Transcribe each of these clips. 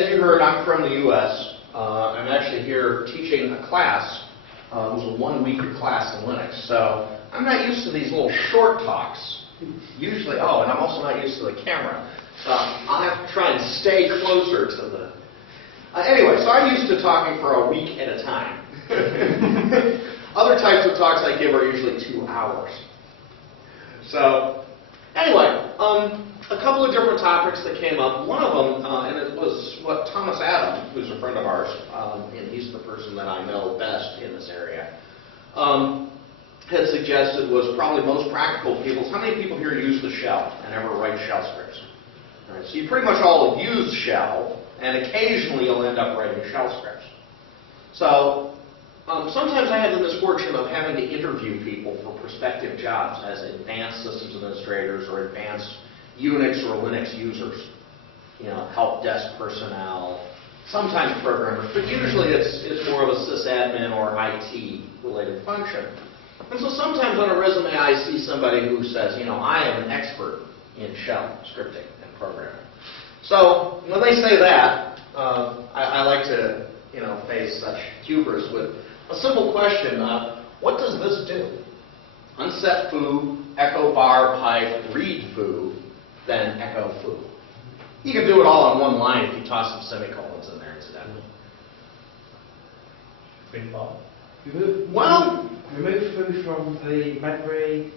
as you heard, I'm from the U.S. I'm actually here teaching a class. It was a one-week class in Linux, so I'm not used to these little short talks. Usually, and I'm also not used to the camera. So I'll have to try and stay closer to the... anyway, so I'm used to talking for a week at a time. Other types of talks I give are usually 2 hours. So, anyway, a couple of different topics that came up. One of them, and it was what Thomas Adam, who's a friend of ours, and he's the person that I know best in this area, had suggested was probably most practical to people. How many people here use the shell and ever write shell scripts? All right, so you pretty much all use shell, and occasionally you'll end up writing shell scripts. So sometimes I have the misfortune of having to interview people for prospective jobs as advanced systems administrators or advanced Unix or Linux users, help desk personnel, sometimes programmers, but usually it's more of a sysadmin or IT-related function. And so sometimes on a resume I see somebody who says, I am an expert in shell scripting and programming. So when they say that, I like to, face such hubris with a simple question. What does this do? Unset foo, echo bar pipe, read foo, then echo foo. You can do it all on one line if you toss some semicolons in there, incidentally. Well, remove foo from the memory.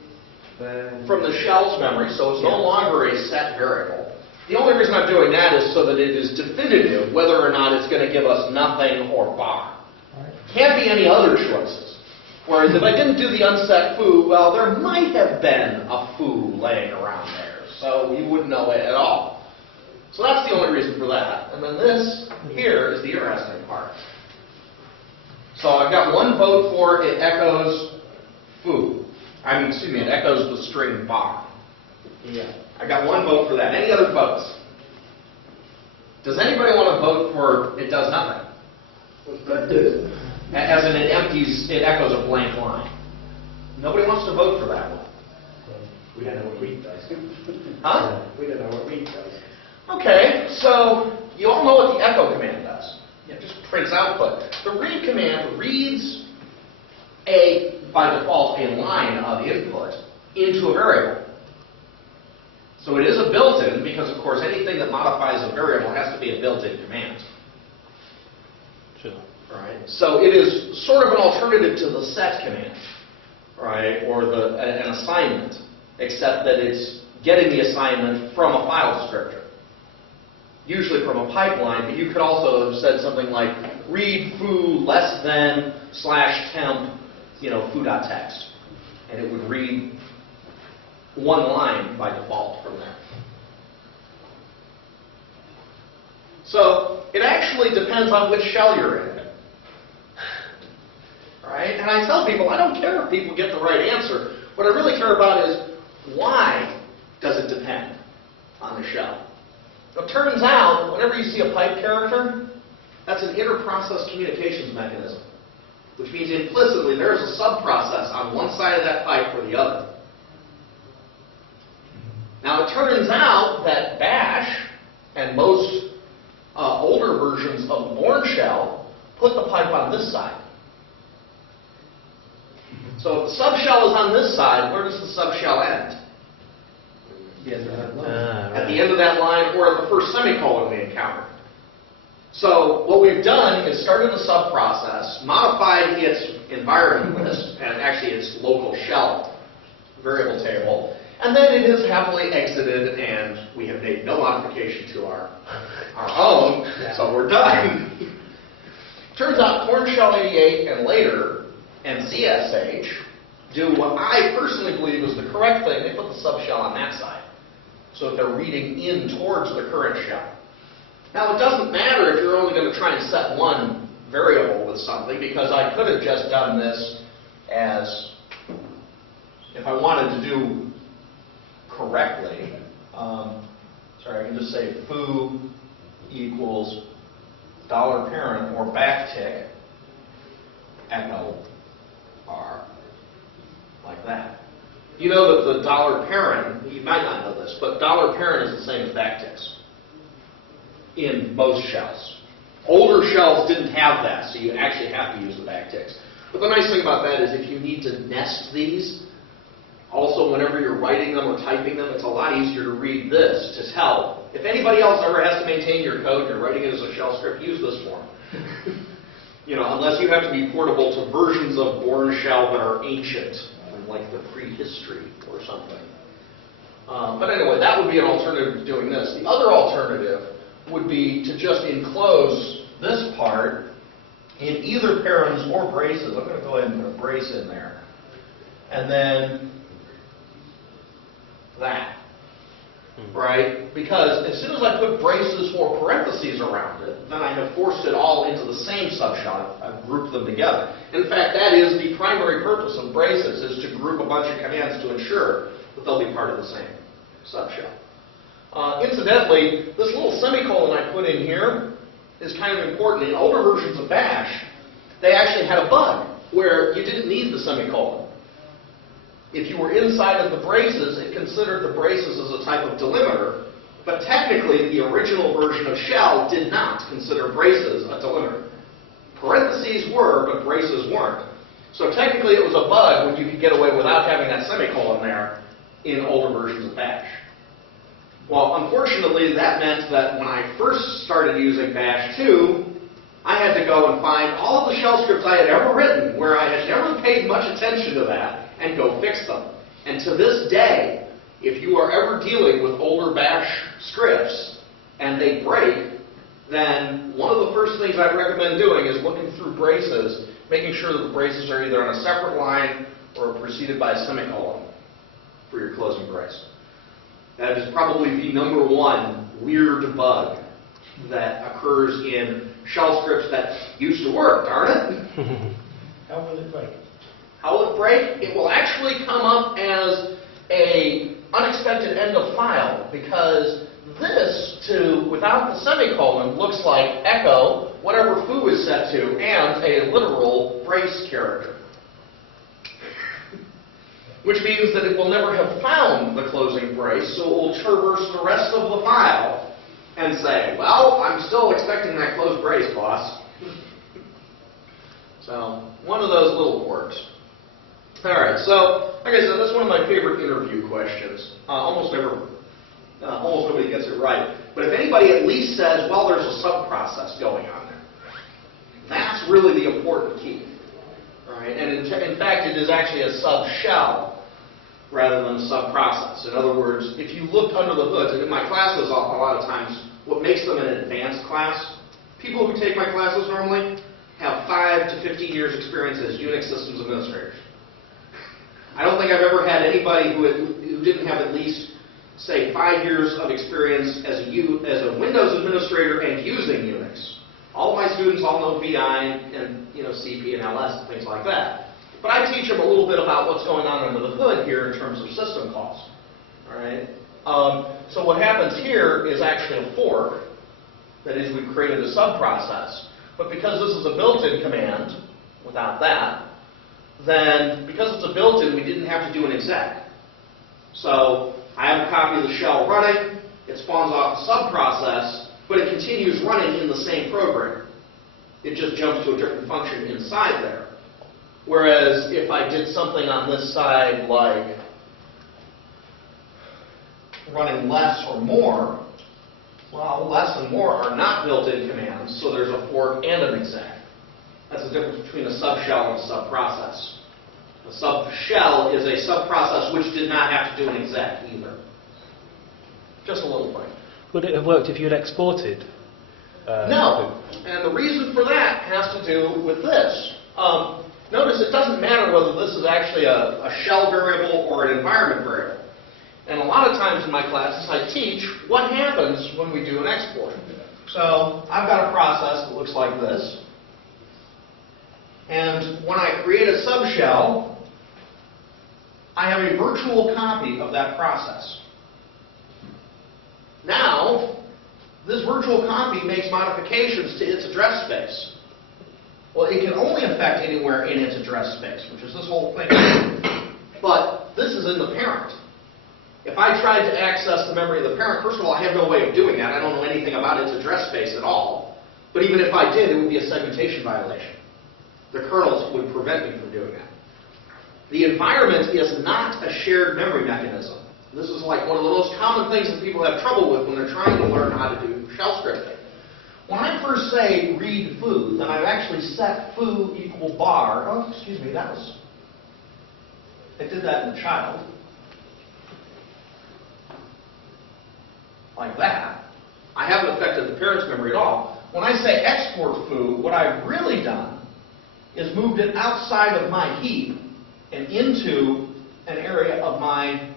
From the shell's memory, so it's no longer a set variable. The only reason I'm doing that is so that it is definitive whether or not it's going to give us nothing or bar. Can't be any other choices. Whereas if I didn't do the unset foo, well, there might have been a foo laying around there, so you wouldn't know it at all. So that's the only reason for that. And then this here is the interesting part. So I've got one vote for it echoes foo. It echoes the string bar. Yeah. I got one vote for that. Any other votes? Does anybody want to vote for it does nothing? Could do. As in it echoes a blank line. Nobody wants to vote for that one. We don't know what read does. Huh? We don't know what read does. Okay, so you all know what the echo command does. It just prints output. The read command reads by default, a line of input into a variable. So it is a built-in, because of course anything that modifies a variable has to be a built-in command. Sure. Right? So it is sort of an alternative to the set command, right? Or an assignment, except that it's getting the assignment from a file descriptor. Usually from a pipeline, but you could also have said something like read foo less than /temp, foo.txt. And it would read one line by default from there. So it actually depends on which shell you're in. Right? And I tell people, I don't care if people get the right answer. What I really care about is why does it depend on the shell? It turns out, whenever you see a pipe character, that's an inter-process communications mechanism, which means implicitly there's a subprocess on one side of that pipe or the other. Now, it turns out that Bash and most older versions of Bourne shell put the pipe on this side. So if the subshell is on this side, where does the subshell end? At the end of that line, or at the first semicolon we encounter. So what we've done is started a subprocess, modified its environment list, and actually its local shell variable table, and then it has happily exited, and we have made no modification to our own, so we're done. Turns out Corn Shell 88 and later, and ZSH, do what I personally believe is the correct thing. They put the subshell on that side, so that they're reading in towards the current shell. Now, it doesn't matter if you're only going to try and set one variable with something, because I could have just done this as, if I wanted to do correctly, I can just say foo equals $parent or backtick echo bar, like that. You know that the $parent, you might not know this, but $parent is the same as backticks. in most shells. Older shells didn't have that, so you actually have to use the backticks. But the nice thing about that is if you need to nest these, also whenever you're writing them or typing them, it's a lot easier to read this to tell. If anybody else ever has to maintain your code and you're writing it as a shell script, use this form. Unless you have to be portable to versions of Bourne shell that are ancient, from like the prehistory or something. But anyway, that would be an alternative to doing this. The other alternative would be to just enclose this part in either parens or braces. I'm going to go ahead and put a brace in there. And then that. Right? Because as soon as I put braces or parentheses around it, then I have forced it all into the same subshell. I've grouped them together. In fact, that is the primary purpose of braces, is to group a bunch of commands to ensure that they'll be part of the same subshell. Incidentally, this little semicolon I put in here is kind of important. In older versions of Bash, they actually had a bug where you didn't need the semicolon. If you were inside of the braces, it considered the braces as a type of delimiter, but technically the original version of shell did not consider braces a delimiter. Parentheses were, but braces weren't. So technically it was a bug when you could get away without having that semicolon there in older versions of Bash. Well, unfortunately, that meant that when I first started using Bash 2, I had to go and find all of the shell scripts I had ever written where I had never paid much attention to that and go fix them. And to this day, if you are ever dealing with older Bash scripts and they break, then one of the first things I'd recommend doing is looking through braces, making sure that the braces are either on a separate line or preceded by a semicolon for your closing brace. That is probably the number one weird bug that occurs in shell scripts that used to work, darn it. How will it break? How will it break? It will actually come up as an unexpected end of file, because this, without the semicolon, looks like echo, whatever foo is set to, and a literal brace character. Which means that it will never have found the closing brace, so it will traverse the rest of the file and say, well, I'm still expecting that closed brace, boss. So, one of those little quirks. All right, so, like I said, that's one of my favorite interview questions. Almost nobody gets it right. But if anybody at least says, well, there's a sub-process going on there, that's really the important key. Right? And in fact, it is actually a sub-shell rather than a sub-process. In other words, if you looked under the hood, and in my classes a lot of times, what makes them an advanced class, people who take my classes normally have 5 to 15 years experience as Unix systems administrators. I don't think I've ever had anybody who didn't have at least, say, 5 years of experience as a Windows administrator and using Unix. All of my students all know VI and CP and LS and things like that. But I teach them a little bit about what's going on under the hood here in terms of system calls. All right. So what happens here is actually a fork. That is, we've created a sub-process. But because this is a built-in command, without that, then because it's a built-in, we didn't have to do an exec. So I have a copy of the shell running. It spawns off a sub-process, but it continues running in the same program. It just jumps to a different function inside there. Whereas if I did something on this side like running less or more, well, less and more are not built-in commands, so there's a fork and an exec. That's the difference between a subshell and a subprocess. A subshell is a subprocess which did not have to do an exec either. Just a little thing. Would it have worked if you had exported? No. And the reason for that has to do with this. Notice it doesn't matter whether this is actually a shell variable or an environment variable. And a lot of times in my classes I teach what happens when we do an export. So I've got a process that looks like this. And when I create a subshell, I have a virtual copy of that process. Now, this virtual copy makes modifications to its address space. Well, it can only affect anywhere in its address space, which is this whole thing. But this is in the parent. If I tried to access the memory of the parent, first of all, I have no way of doing that. I don't know anything about its address space at all. But even if I did, it would be a segmentation violation. The kernels would prevent me from doing that. The environment is not a shared memory mechanism. This is like one of the most common things that people have trouble with when they're trying to learn how to do shell scripting. When I first say read foo, then I've actually set foo equal bar. Oh, excuse me, I did that in the child. Like that. I haven't affected the parent's memory at all. When I say export foo, what I've really done is moved it outside of my heap and into an area of my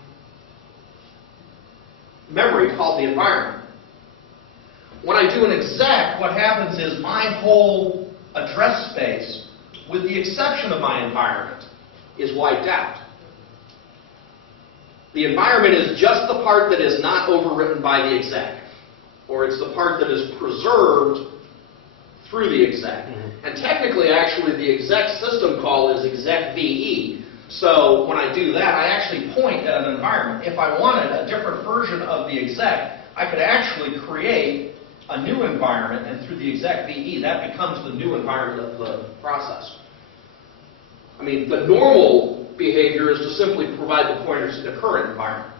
memory called the environment. When I do an exec, what happens is my whole address space, with the exception of my environment, is wiped out. The environment is just the part that is not overwritten by the exec, or it's the part that is preserved through the exec. And technically, actually, the exec system call is exec VE. So when I do that, I actually point at an environment. If I wanted a different version of the exec, I could actually create a new environment, and through the exec VE, that becomes the new environment of the process. I mean, the normal behavior is to simply provide the pointers to the current environment.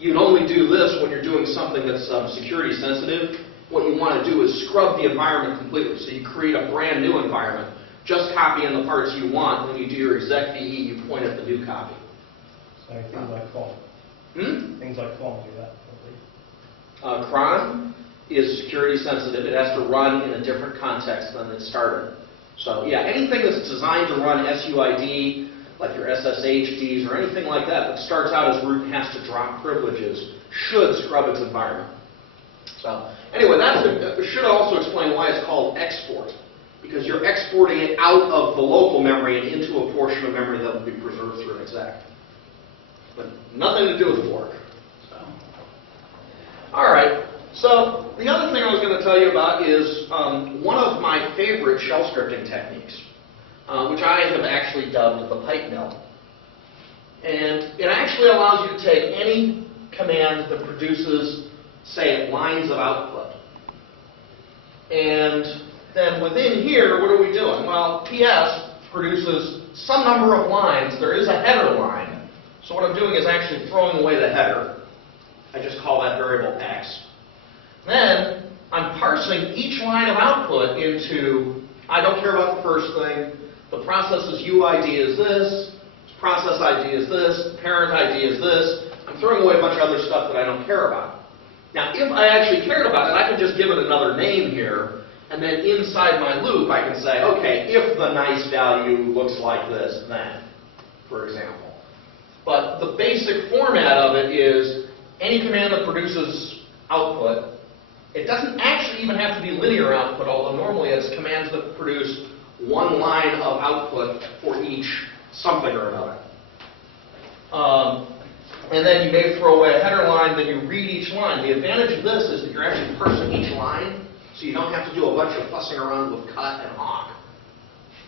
You'd only do this when you're doing something that's security sensitive. What you want to do is scrub the environment completely. So you create a brand new environment. Just copy in the parts you want. When you do your exec VE, you point at the new copy. So things like cron. Things like cron do that, probably. Cron is security sensitive. It has to run in a different context than it started. So yeah, anything that's designed to run SUID, like your SSHDs or anything like that, that starts out as root and has to drop privileges, should scrub its environment. So anyway, it should also explain why it's called export, because you're exporting it out of the local memory and into a portion of memory that will be preserved through an exec. But nothing to do with fork. So. All right. So the other thing I was going to tell you about is one of my favorite shell scripting techniques, which I have actually dubbed the pipe mill. And it actually allows you to take any command that produces, say, lines of output. And then within here, what are we doing? Well, PS produces some number of lines. There is a header line. So what I'm doing is actually throwing away the header. I just call that variable X. Then I'm parsing each line of output into, I don't care about the first thing. The process's UID is this. Process ID is this. Parent ID is this. I'm throwing away a bunch of other stuff that I don't care about. Now, if I actually cared about it, I could just give it another name here. And then inside my loop, I can say, okay, if the nice value looks like this, then, for example. But the basic format of it is any command that produces output. It doesn't actually even have to be linear output, although normally it's commands that produce one line of output for each something or another. And then you may throw away a header line, then you read each line. The advantage of this is that you're actually parsing each line, so you don't have to do a bunch of fussing around with cut and awk,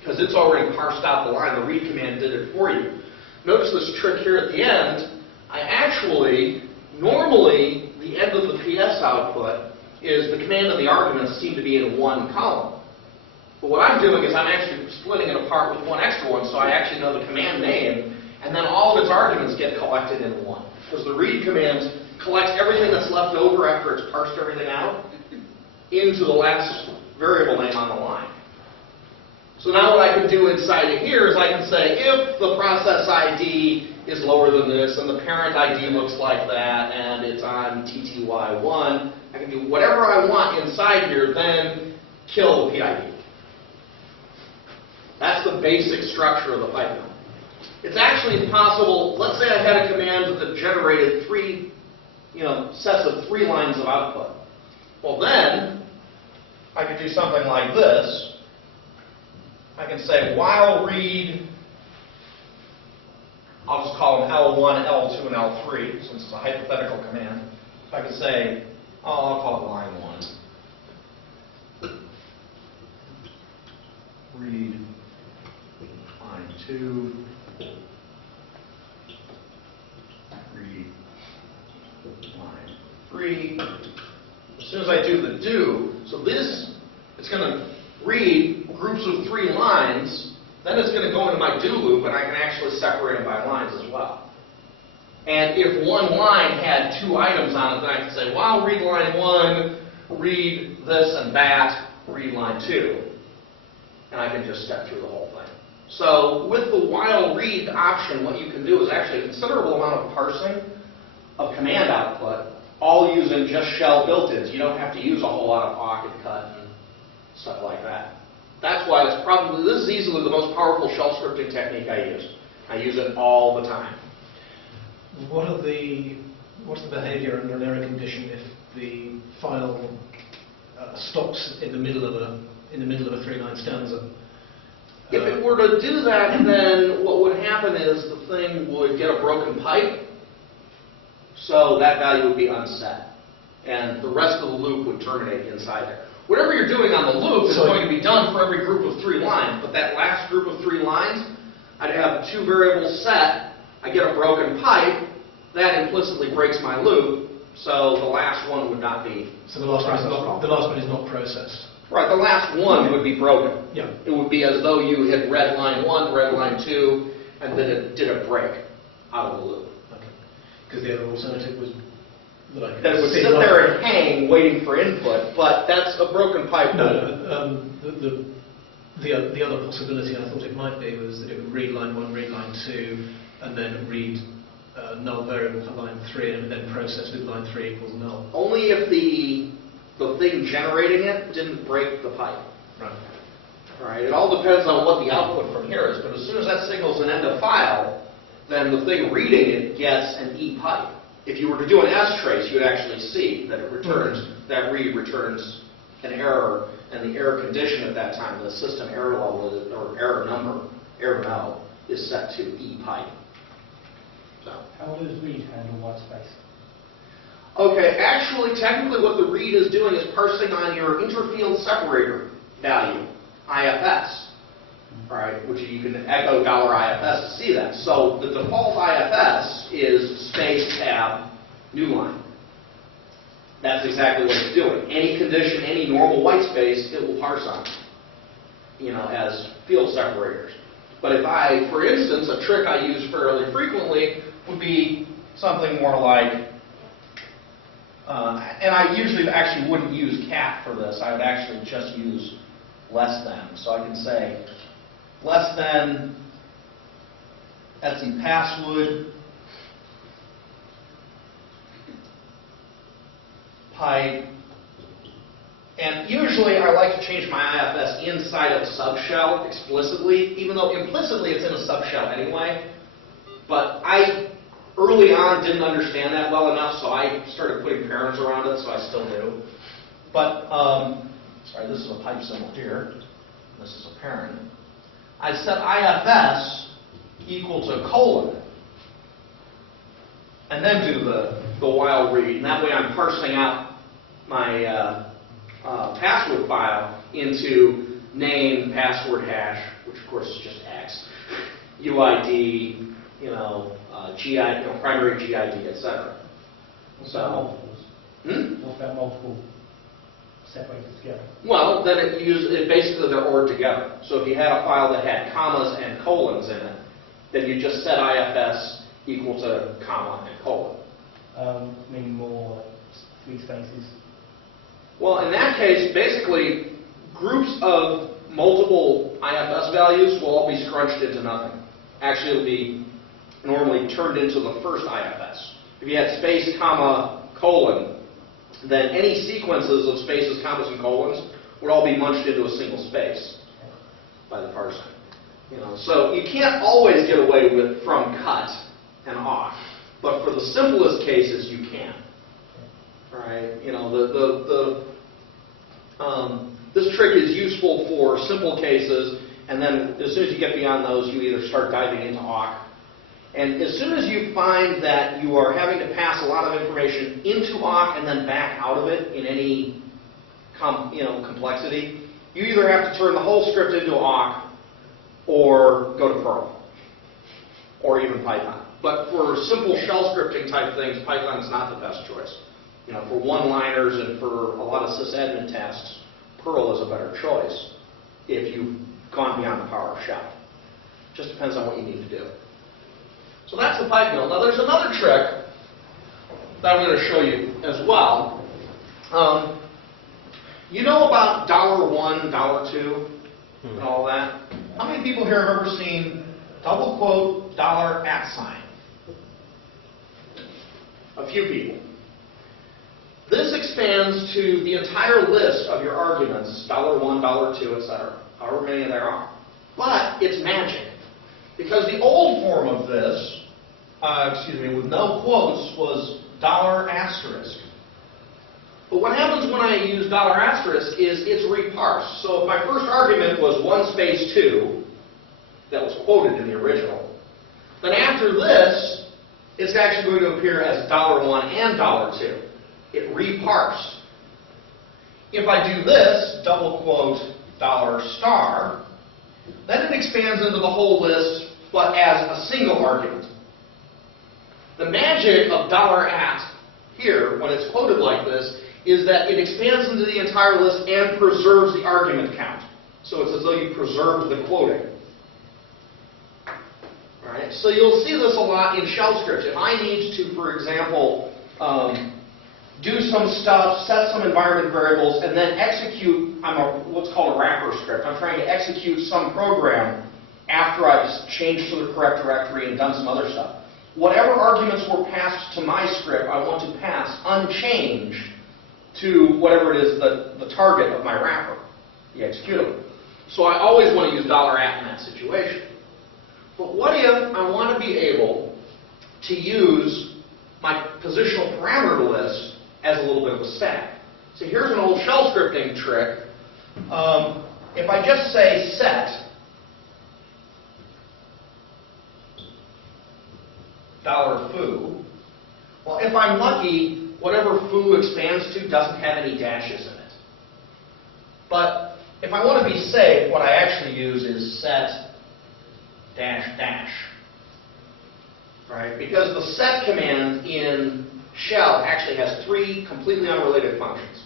because it's already parsed out the line. The read command did it for you. Notice this trick here at the end. I actually, normally, the end of the PS output is the command and the arguments seem to be in one column. But what I'm doing is I'm actually splitting it apart with one extra one, so I actually know the command name, and then all of its arguments get collected in one. Because the read command collects everything that's left over after it's parsed everything out into the last variable name on the line. So now what I can do inside of here is I can say, if the process ID is lower than this, and the parent ID looks like that, and it's on TTY1, I can do whatever I want inside here, then kill the PID. That's the basic structure of the pipe mill. It's actually possible, let's say I had a command that generated three, sets of 3 lines of output. Well then, I could do something like this. I can say while read, I'll just call them L1, L2, and L3, since it's a hypothetical command. So I can say, I'll call it line 1. Read line 2. Read As soon as I do the do, so this, it's going to read groups of 3 lines, then it's going to go into my do loop, and I can actually separate them by lines as well. And if one line had 2 items on it, then I can say, well, read line 1, read this and that, read line 2. And I can just step through the whole thing. So with the while read option, what you can do is actually a considerable amount of parsing of command output, all using just shell built-ins. You don't have to use a whole lot of awk and cut and stuff like that. That's why it's probably, this is easily the most powerful shell scripting technique I use. I use it all the time. What's the behaviour under an error condition if the file stops in the middle of a 3-line stanza? If it were to do that, then what would happen is the thing would get a broken pipe, so that value would be unset, and the rest of the loop would terminate inside there. Whatever you're doing on the loop is going to be done for every group of 3 lines, but that last group of 3 lines, I'd have 2 variables set, I get a broken pipe, that implicitly breaks my loop, so the last one would not be. So the last one is not processed. Right, the last one would be broken. Yeah. It would be as though you had read line 1, read line 2, and then it did a break out of the loop. Okay. Because the other alternative was that I could That it would see sit there and hang, waiting for input, but that's a broken pipe. No, the other possibility I thought it might be was that it would read line 1, read line 2, and then read null variable for line 3, and then process with line 3 equals null. Only if the thing generating it didn't break the pipe. Right. Right? It all depends on what the output from here is, but as soon as that signal's an end of file, then the thing reading it gets an E pipe. If you were to do an S trace, you would actually see that it returns, that read returns an error, and the error condition at that time, the system error level, or error number, error no, is set to E pipe. So. How does read handle white space? Okay, actually, technically what the read is doing is parsing on your interfield separator value, IFS, right, which you can echo $IFS to see that. So the default IFS is space tab new line. That's exactly what it's doing. Any condition, any normal white space, it will parse on, as field separators. But if I, for instance, a trick I use fairly frequently would be something more like, and I usually actually wouldn't use cat for this. I would actually just use less than. So I can say less than Etsy password pipe. And usually I like to change my IFS inside of a subshell explicitly, even though implicitly it's in a subshell anyway. But I early on didn't understand that well enough, so I started putting parents around it, so I still do. But, sorry, this is a pipe symbol here. This is a parent. I set IFS equal to colon, and then do the while read. And that way I'm parsing out my password file into name, password hash, which of course is just X, UID, primary GID, etc. What about multiples? What about multiple separated together? Well, then it basically they're ORed together. So if you had a file that had commas and colons in it, then you just set IFS equal to comma and colon. Meaning more like 3 spaces. Well, in that case, basically, groups of multiple IFS values will all be scrunched into nothing. Actually, it'll be normally turned into the first IFS. If you had space, comma, colon, then any sequences of spaces, commas, and colons would all be munched into a single space by the parsing. So you can't always get away with from cut and off, but for the simplest cases, you can. Right? This trick is useful for simple cases, and then as soon as you get beyond those, you either start diving into awk. And as soon as you find that you are having to pass a lot of information into awk and then back out of it in any complexity, you either have to turn the whole script into awk or go to Perl or even Python. But for simple shell scripting type things, Python is not the best choice. for one-liners and for a lot of sysadmin tasks, Perl is a better choice if you've gone beyond the PowerShell. Just depends on what you need to do. So that's the pipe build. Now there's another trick that I'm going to show you as well. You know about $1, $2, and all that? How many people here have ever seen double quote, $@? A few people. This expands to the entire list of your arguments, $1, $2, etc., however many there are. But it's magic. Because the old form of this, with no quotes, was $*. But what happens when I use $* is it's reparsed. So if my first argument was 1 space 2, that was quoted in the original, then after this, it's actually going to appear as $1 and $2. It reparsed. If I do this, double quote, $*, then it expands into the whole list, but as a single argument. The magic of $@ here, when it's quoted like this, is that it expands into the entire list and preserves the argument count. So it's as though you preserved the quoting. All right? So you'll see this a lot in shell scripts. If I need to, for example, do some stuff, set some environment variables, and then execute, what's called a wrapper script. I'm trying to execute some program after I've changed to the correct directory and done some other stuff. Whatever arguments were passed to my script, I want to pass unchanged to whatever it is the target of my wrapper, the executable. So I always want to use $@ in that situation. But what if I want to be able to use my positional parameter list as a little bit of a stack? So here's an old shell scripting trick. If I just say set $foo, well, if I'm lucky, whatever foo expands to doesn't have any dashes in it. But if I want to be safe, what I actually use is set --. Right? Because the set command in shell actually has 3 completely unrelated functions.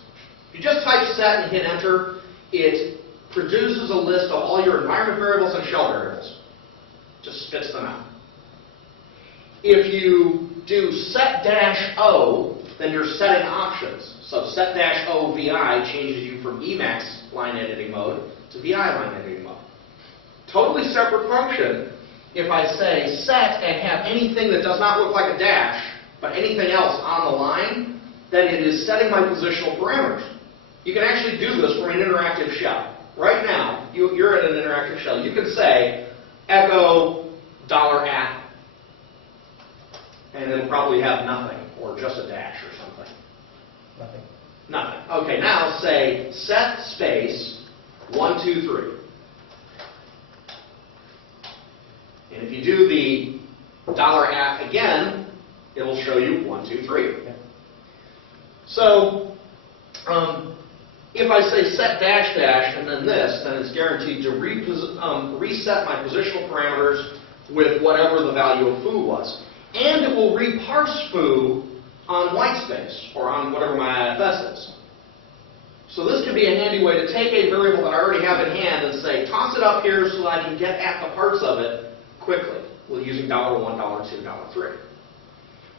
If you just type set and hit enter, it produces a list of all your environment variables and shell variables. Just spits them out. If you do set -o, then you're setting options. So set -o-vi changes you from Emacs line editing mode to VI line editing mode. Totally separate function. If I say set and have anything that does not look like a dash, but anything else on the line, then it is setting my positional parameters. You can actually do this from an interactive shell. Right now, you're in an interactive shell. You can say echo $@, and it'll probably have nothing, or just a dash or something. Nothing. Nothing. Okay, now say set space 1, 2, 3. And if you do the $@ again, it'll show you 1, 2, 3. Yeah. So, if I say set --, and then this, then it's guaranteed to reset my positional parameters with whatever the value of foo was. And it will reparse foo on white space, or on whatever my IFS is. So this could be a handy way to take a variable that I already have in hand and say, toss it up here so that I can get at the parts of it quickly, with using $1, $2, $3.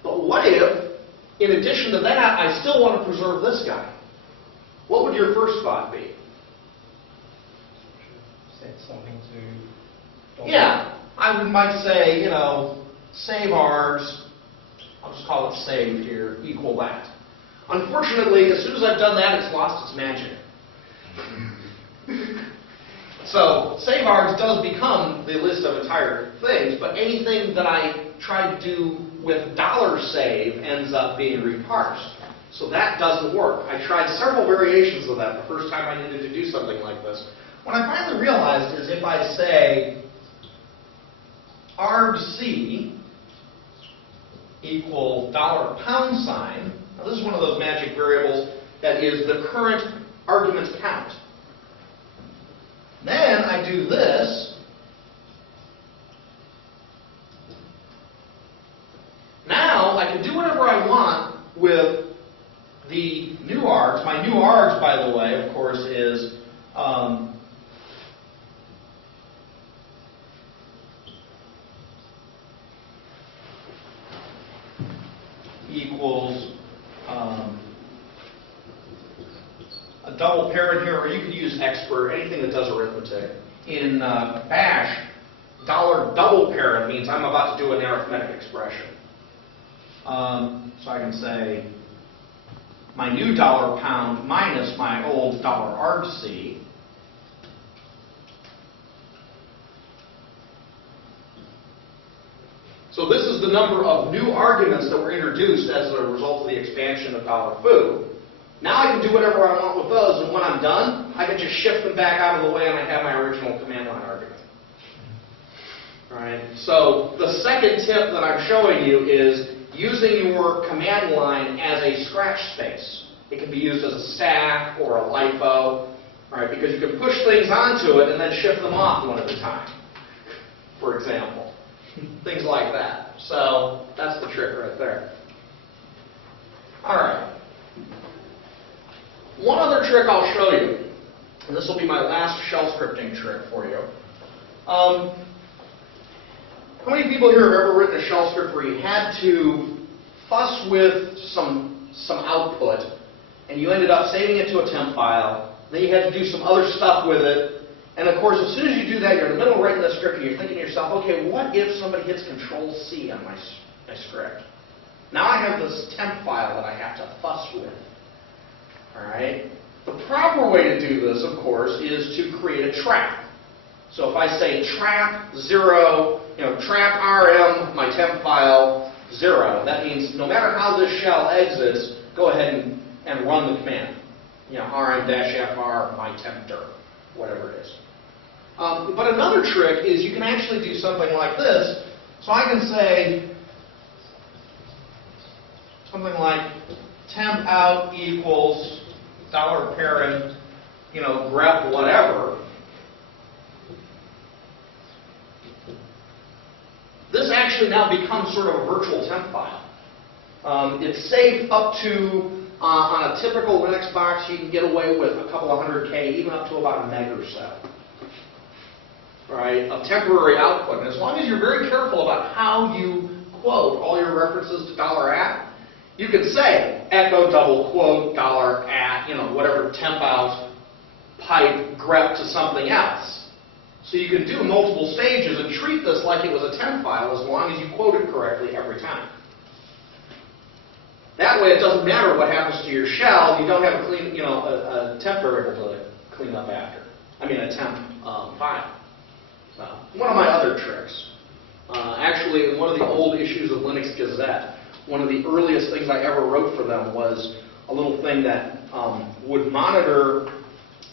But what if, in addition to that, I still want to preserve this guy? What would your first thought be? Set something to... Yeah, I might say, save args, I'll just call it saved here, equal that. Unfortunately, as soon as I've done that, it's lost its magic. So, save args does become the list of entire things, but anything that I try to do with $save ends up being reparsed. So that doesn't work. I tried several variations of that the first time I needed to do something like this. What I finally realized is if I say argc equal $. Now this is one of those magic variables that is the current argument count. Then I do this. Now I can do whatever I want with Equals a double parent here, or you could use expert, anything that does arithmetic. In Bash, $double parent means I'm about to do an arithmetic expression. So I can say my new $pound minus my old $argc. So this is the number of new arguments that were introduced as a result of the expansion of $foo. Now I can do whatever I want with those, and when I'm done, I can just shift them back out of the way and I have my original command line argument. All right. So the second tip that I'm showing you is using your command line as a scratch space. It can be used as a stack or a LIFO, all right, because you can push things onto it and then shift them off one at a time, for example. Things like that. So that's the trick right there. All right. One other trick I'll show you, and this will be my last shell scripting trick for you. How many people here have ever written a shell script where you had to fuss with some output, and you ended up saving it to a temp file, then you had to do some other stuff with it, and of course, as soon as you do that, you're in the middle of writing the script, and you're thinking to yourself, okay, what if somebody hits Control-C on my script? Now I have this temp file that I have to fuss with. All right? The proper way to do this, of course, is to create a trap. So if I say trap 0, trap rm, my temp file 0, that means no matter how this shell exits, go ahead and run the command. rm-fr, my temp dir, whatever it is. But another trick is you can actually do something like this. So I can say something like temp out equals $parent, grep whatever. This actually now becomes sort of a virtual temp file. It's saved up to, on a typical Linux box, you can get away with a couple of 100K, even up to about a meg or so. Right, of temporary output. And as long as you're very careful about how you quote all your references to $at, you can say echo double quote $at, whatever temp out pipe grep to something else. So you can do multiple stages and treat this like it was a temp file as long as you quote it correctly every time. That way it doesn't matter what happens to your shell, you don't have a clean, a temp variable to clean up after. I mean a temp file. So, one of my other tricks, actually in one of the old issues of Linux Gazette, one of the earliest things I ever wrote for them was a little thing that would monitor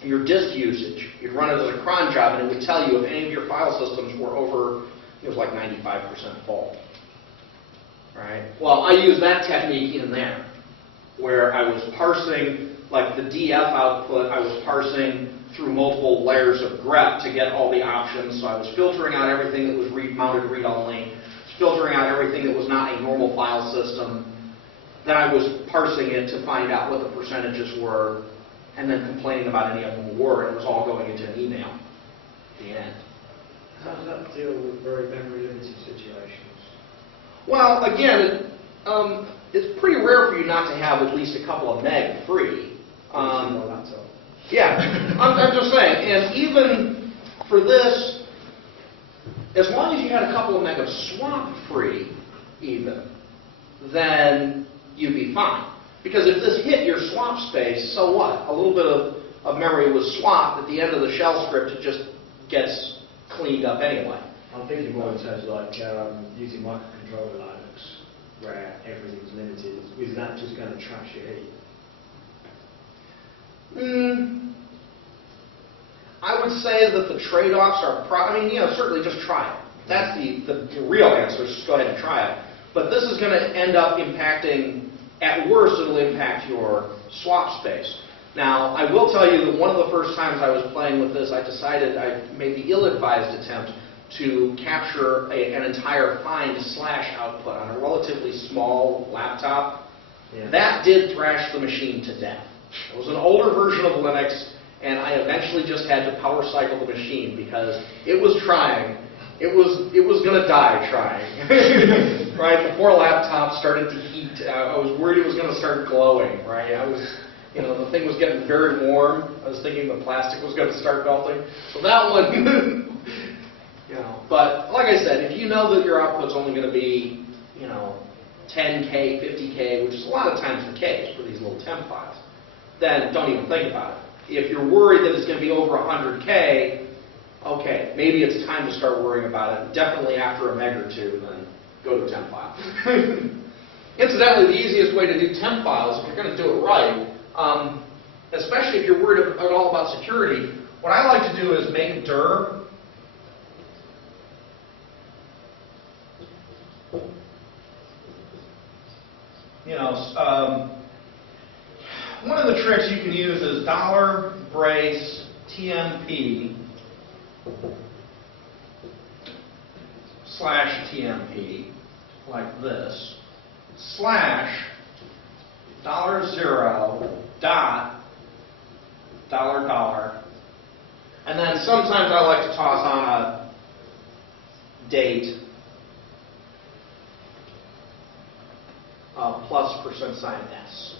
your disk usage. You'd run it as a cron job and it would tell you if any of your file systems were over, it was like 95% full. Right? Well, I used that technique in there, where I was parsing, like the df output, I was parsing through multiple layers of grep to get all the options. So I was filtering out everything that was mounted read-only, filtering out everything that was not a normal file system. Then I was parsing it to find out what the percentages were, and then complaining about any of them were, and it was all going into an email at the end. How does that deal with very memory-limited situations? Well, again, it's pretty rare for you not to have at least a couple of meg free. Yeah, I'm just saying, and even for this, as long as you had a couple of meg of swap free, even, then you'd be fine. Because if this hit your swap space, so what? A little bit of memory was swapped. At the end of the shell script, it just gets cleaned up anyway. I'm thinking more in terms of like using microcontroller Linux, where everything's limited. Is that just going to trash your heap? I would say that the trade-offs are, certainly just try it. That's the real answer, is just go ahead and try it. But this is going to end up impacting, at worst, it'll impact your swap space. Now, I will tell you that one of the first times I was playing with this, I decided I made the ill-advised attempt to capture an entire find slash output on a relatively small laptop. Yeah. That did thrash the machine to death. It was an older version of Linux, and I eventually just had to power cycle the machine because it was trying. It was going to die trying. Right? The poor laptop started to heat. I was worried it was going to start glowing. Right? The thing was getting very warm. I was thinking the plastic was going to start melting. So that one, But like I said, if you know that your output's only going to be, 10K, 50K, which is a lot of times the case for these little temp files, then don't even think about it. If you're worried that it's going to be over 100K, okay, maybe it's time to start worrying about it. Definitely after a meg or two, then go to temp file. Incidentally, the easiest way to do temp files, if you're going to do it right, especially if you're worried at all about security, what I like to do is make dir. One of the tricks you can use is $brace TMP /TMP, like this, /$0 dot $, and then sometimes I like to toss on a date plus %S.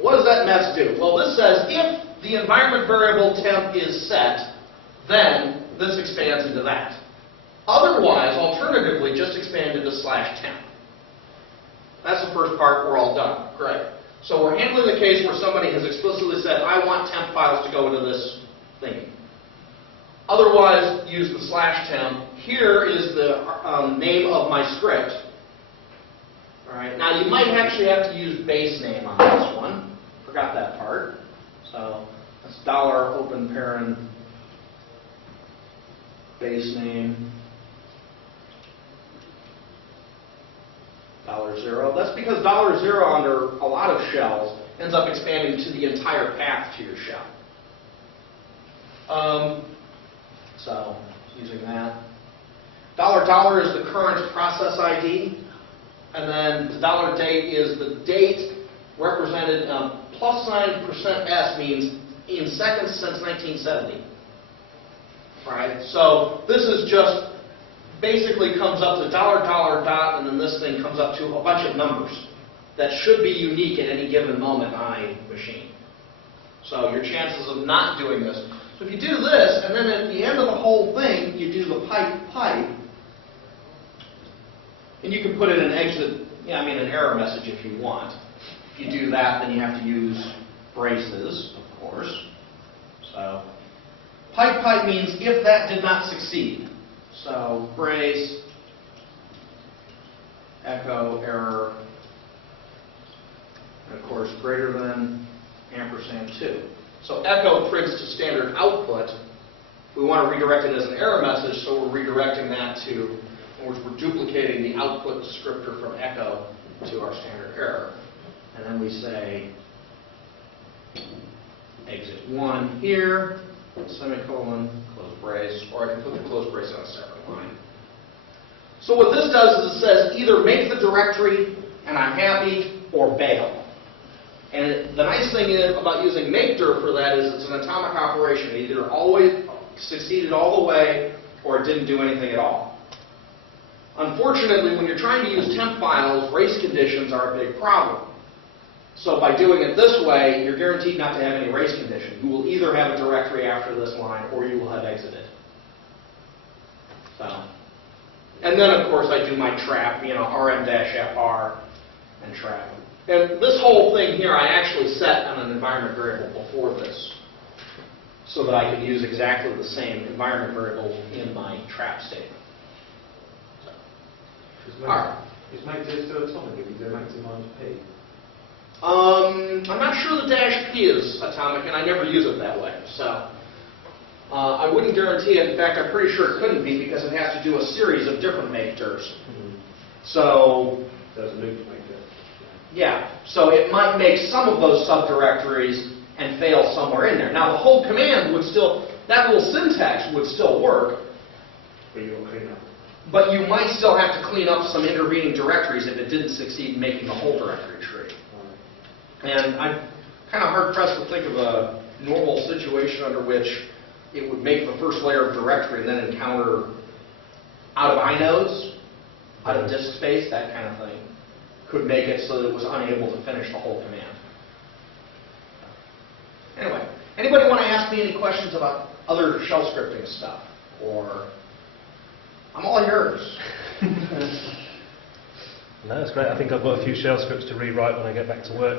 What does that mess do? Well, this says if the environment variable temp is set, then this expands into that. Otherwise, alternatively, just expand into /temp. That's the first part. We're all done. Great. So we're handling the case where somebody has explicitly said, I want temp files to go into this thing. Otherwise, use the /temp. Here is the name of my script. All right. Now, you might actually have to use base name on this one. Forgot that part. So that's $open parent base name $0. That's because $0 under a lot of shells ends up expanding to the entire path to your shell. So using that. $$ is the current process ID. And then the $date is the date represented, +% means in seconds since 1970. Right? So this is just basically comes up to $, dot, and then this thing comes up to a bunch of numbers that should be unique at any given moment on a machine. So your chances of not doing this. So if you do this, and then at the end of the whole thing, you do the pipe, and you can put in an exit, an error message if you want. If you do that, then you have to use braces, of course. So pipe means if that did not succeed. So brace, echo, error, and of course greater than &2. So echo prints to standard output. We want to redirect it as an error message, so we're redirecting that to, we're duplicating the output descriptor from echo to our standard error. And then we say exit 1 here, semicolon, close brace, or I can put the close brace on a separate line. So what this does is it says either make the directory and I'm happy, or bail. And the nice thing is about using makedir for that is it's an atomic operation. It either always succeeded all the way or it didn't do anything at all. Unfortunately, when you're trying to use temp files, race conditions are a big problem. So by doing it this way, you're guaranteed not to have any race condition. You will either have a directory after this line or you will have exited. So, and then of course I do my trap, rm-fr and trap. And this whole thing here I actually set on an environment variable before this, so that I could use exactly the same environment variable in my trap statement. Is makedir still atomic if you do maximize P? I'm not sure the -P is atomic, and I never use it that way. So I wouldn't guarantee it. In fact, I'm pretty sure it couldn't be because it has to do a series of different makedirs. So There's a loop makedir. yeah, so it might make some of those subdirectories and fail somewhere in there. Now the whole command would still, that little syntax would still work, But you'll clean up. but you might still have to clean up some intervening directories if it didn't succeed in making the whole directory tree. And I'm kind of hard-pressed to think of a normal situation under which it would make the first layer of directory and then encounter out of inodes, out of disk space, that kind of thing, could make it so that it was unable to finish the whole command. Anyway, anybody want to ask me any questions about other shell scripting stuff? Or, I'm all yours. No, that's great. I think I've got a few shell scripts to rewrite when I get back to work.